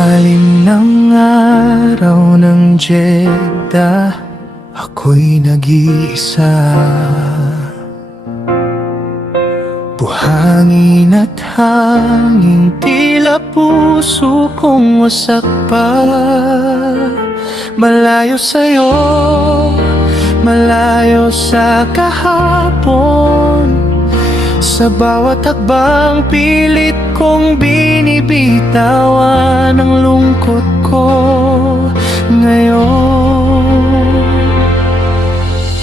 ilalim ng araw ng Jeddah, ako'y nag-iisa. Buhangin at hangin, tila puso kong wasak pa. Malayo sa'yo, malayo sa kahapon. Sa bawat hakbang pilit kong binibitawan ang lungkot ko ngayon.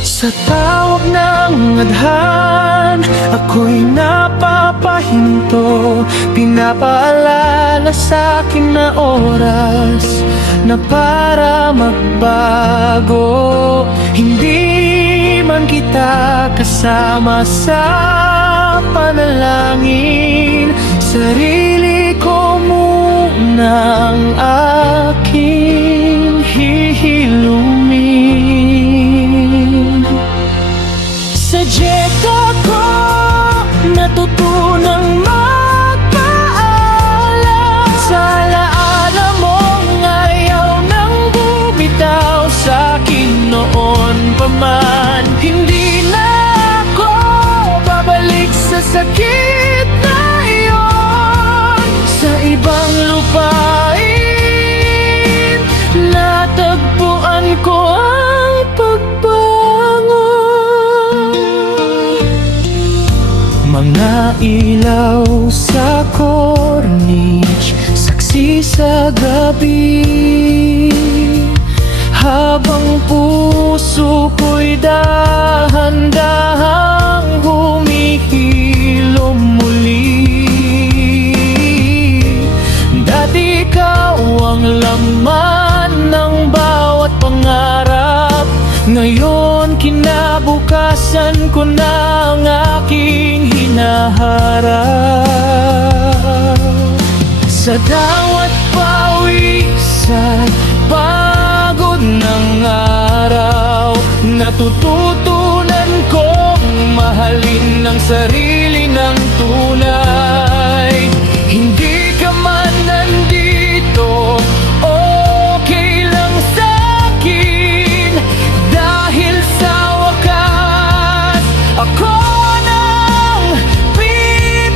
Sa tawag ng adhan, ako'y napapahinto. Pinapaalala sa'kin na oras na para magbago. Hindi man kita kasama sa panalangin, sarili ko muna ang aking hihilumin. Sa Jeddah ko natutunang magpaalam. Sa alaala mong ayaw nang bumitaw sa'kin noon pa man. Hindi na ako babalik sa sakit na iyon. Sa ibang lupain natagpuan ko ang pagbangon. Mga ilaw sa corniche, saksi sa gabi. Habang puso ko'y dahan-dahang humihilom muli. Dati ikaw ang laman ng bawat pangarap. Ngayon kinabukasan ko na ang aking hinaharap. Sa bawat pawisan, pagod ng araw, natututunan kong mahalin ang sarili ng tunay. Hindi ka man nandito, okay lang sa'kin. Dahil sa wakas, ako nang pipiliin.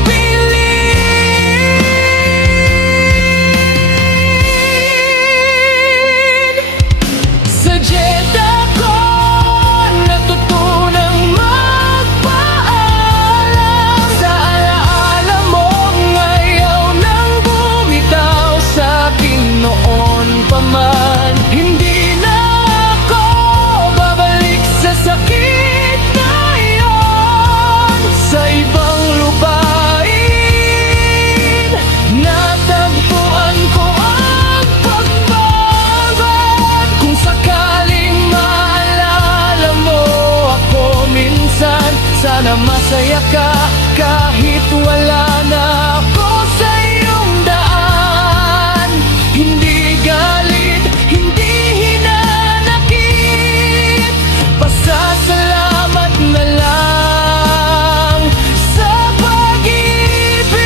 Sa Jeddah ko natutunang magpaalam. Sa alaala mong ayaw nang bumitaw sa'kin noon pa man. Hindi na ako babalik sa sakit na iyon. Sa ibang lupain natagpuan ko ang pagbago. Kung sakaling maalala mo ako minsan, sana masaya ka kahit wala na ako sa iyong daan. Hindi galit, hindi hinanakit, pasasalamat na lang sa pag-ibig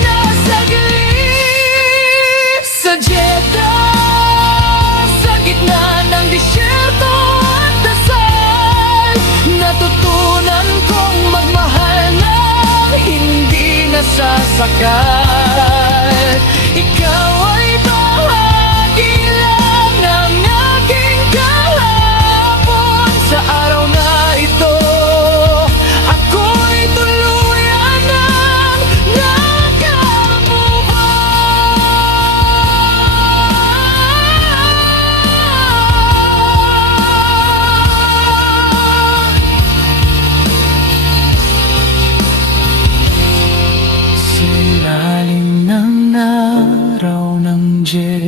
na saglit. Sa Jeddah, sa gitna ng disyerto at dasal, natutunan kong magmahal ng hindi nasasakal. Ikaw ay bahagi lang ng aking kahapon. Sa araw na ito, ako'y tuluyan ng nakamove on. Sa ilalim ng araw ng Jeddah,